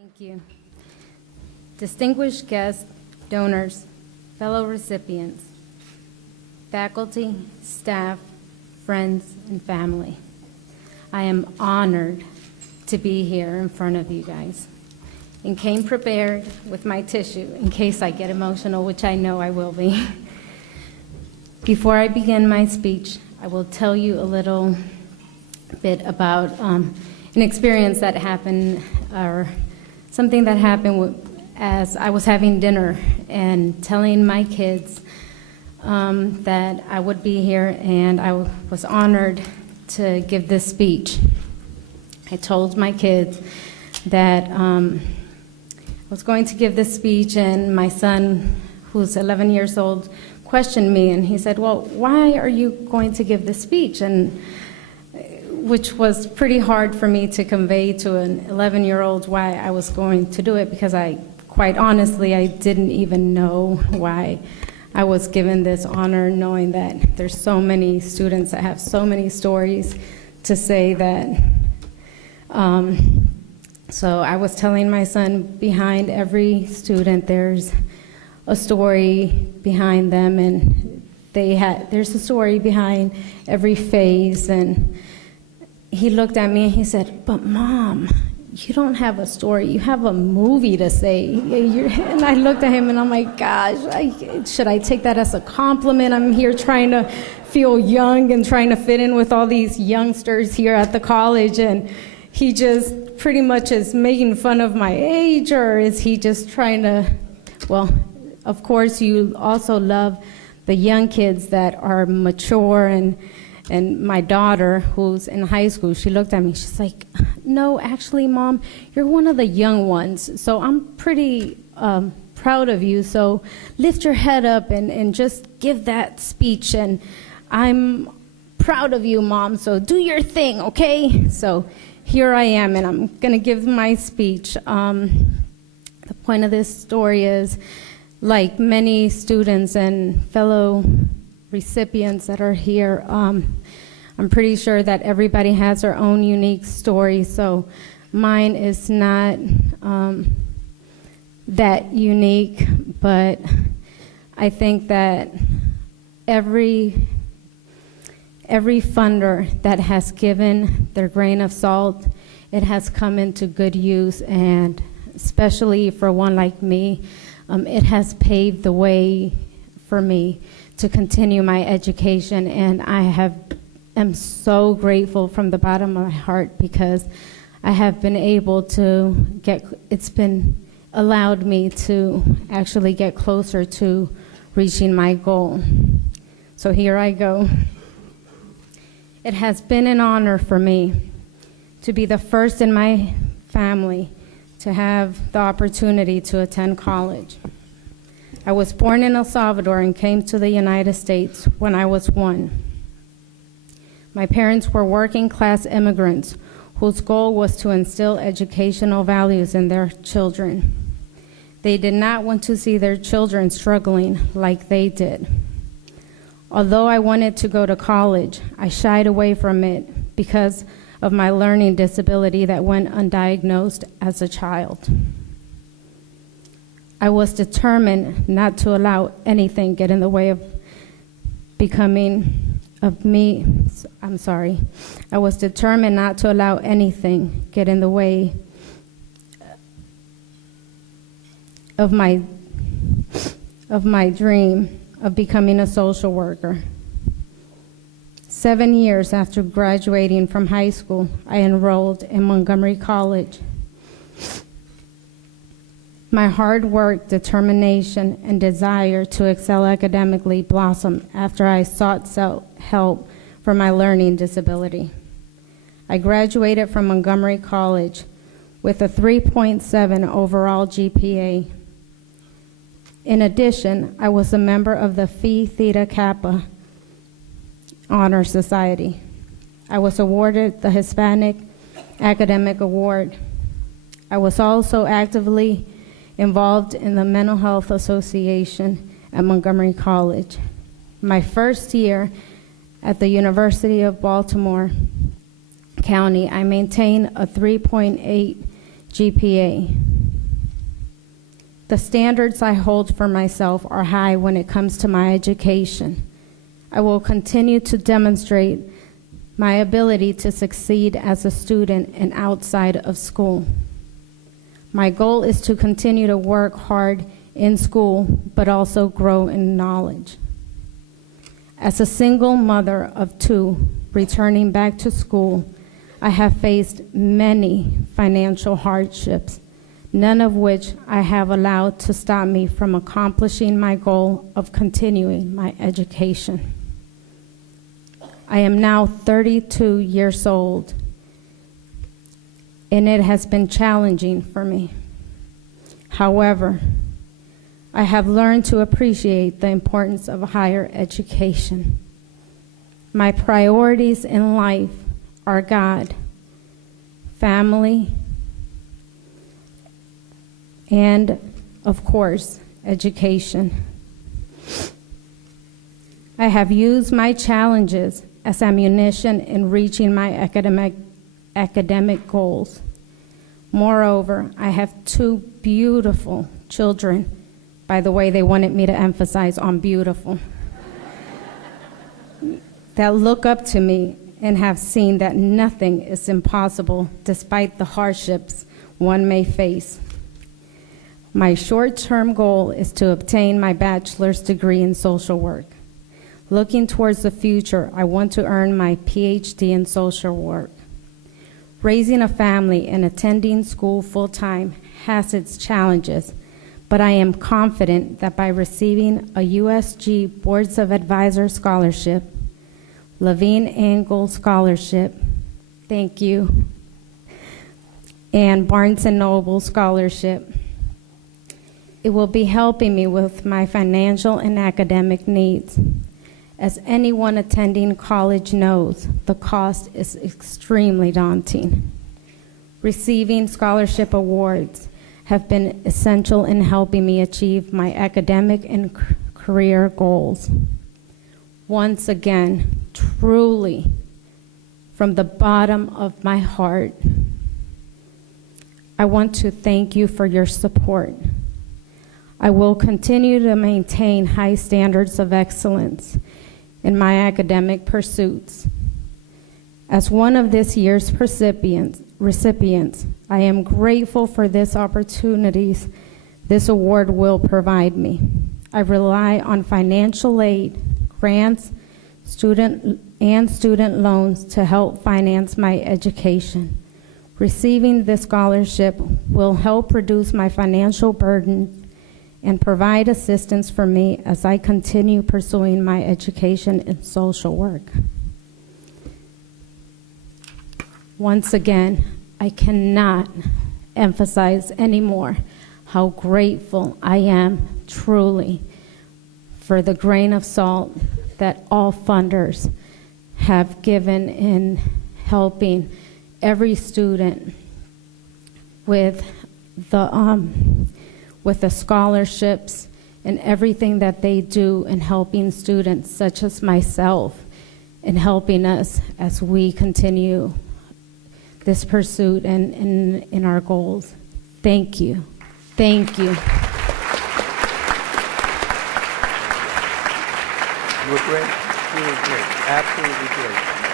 Thank you. Distinguished guests, donors, fellow recipients, faculty, staff, friends, and family, I am honored to be here in front of you guys and came prepared with my tissue in case I get emotional, which I know I will be. Before I begin my speech, I will tell you a little bit about an experience that happened, or something that happened as I was having dinner and telling my kids that I would be here, and I was honored to give this speech. I told my kids that I was going to give this speech, and my son, who's 11 years old, questioned me, and he said, "Well, why are you going to give this speech?" And which was pretty hard for me to convey to an 11-year-old why I was going to do it, because quite honestly, I didn't even know why I was given this honor, knowing that there's so many students that have so many stories to say that. So I was telling my son, behind every student, there's a story behind them, and there's a story behind every phase. And he looked at me and he said, "But Mom, you don't have a story, you have a movie to say." And I looked at him and I'm like, gosh, should I take that as a compliment? I'm here trying to feel young and trying to fit in with all these youngsters here at the college, and he just pretty much is making fun of my age, or is he just trying to, well, of course you also love the young kids that are mature, and my daughter, who's in high school, she looked at me, she's like, "No, actually, Mom, you're one of the young ones, so I'm pretty proud of you, so lift your head up and just give that speech, and I'm proud of you, Mom, so do your thing, okay?" So here I am, and I'm going to give my speech. The point of this story is, like many students and fellow recipients that are here, I'm pretty sure that everybody has their own unique story, so mine is not that unique, but I think that every funder that has given their grain of salt, it has come into good use, and especially for one like me, it has paved the way for me to continue my education, and I am so grateful from the bottom of my heart, because I have been able to it's been allowed me to actually get closer to reaching my goal. So here I go. It has been an honor for me to be the first in my family to have the opportunity to attend college. I was born in El Salvador and came to the United States when I was 1. My parents were working class immigrants whose goal was to instill educational values in their children. They did not want to see their children struggling like they did. Although I wanted to go to college, I shied away from it because of my learning disability that went undiagnosed as a child. I was determined not to allow anything get in the way of I was determined not to allow anything get in the way of my dream of becoming a social worker. 7 years after graduating from high school, I enrolled in Montgomery College. My hard work, determination, and desire to excel academically blossomed after I sought help for my learning disability. I graduated from Montgomery College with a 3.7 overall GPA. In addition, I was a member of the Phi Theta Kappa Honor Society. I was awarded the Hispanic Academic Award. I was also actively involved in the Mental Health Association at Montgomery College. My first year at the University of Baltimore County, I maintained a 3.8 GPA. The standards I hold for myself are high when it comes to my education. I will continue to demonstrate my ability to succeed as a student and outside of school. My goal is to continue to work hard in school, but also grow in knowledge. As a single mother of two returning back to school, I have faced many financial hardships, none of which I have allowed to stop me from accomplishing my goal of continuing my education. I am now 32 years old, and it has been challenging for me. However, I have learned to appreciate the importance of higher education. My priorities in life are God, family, and, of course, education. I have used my challenges as ammunition in reaching my academic goals. Moreover, I have two beautiful children. By the way, they wanted me to emphasize on beautiful, that look up to me and have seen that nothing is impossible despite the hardships one may face. My short-term goal is to obtain my bachelor's degree in social work. Looking towards the future, I want to earn my PhD in social work. Raising a family and attending school full-time has its challenges, but I am confident that by receiving a USG Board of Advisors scholarship, Levine Engel scholarship, thank you, and Barnes & Noble scholarship, it will be helping me with my financial and academic needs. As anyone attending college knows, the cost is extremely daunting. Receiving scholarship awards have been essential in helping me achieve my academic and career goals. Once again, truly, from the bottom of my heart, I want to thank you for your support. I will continue to maintain high standards of excellence in my academic pursuits. As one of this year's recipients, I am grateful for this opportunities this award will provide me. I rely on financial aid, grants, student loans to help finance my education. Receiving this scholarship will help reduce my financial burden and provide assistance for me as I continue pursuing my education in social work. Once again, I cannot emphasize anymore how grateful I am truly for the grain of salt that all funders have given in helping every student with the scholarships and everything that they do in helping students such as myself in helping us as we continue this pursuit and in our goals. Thank you. Thank you. You were great. You were great. Absolutely great.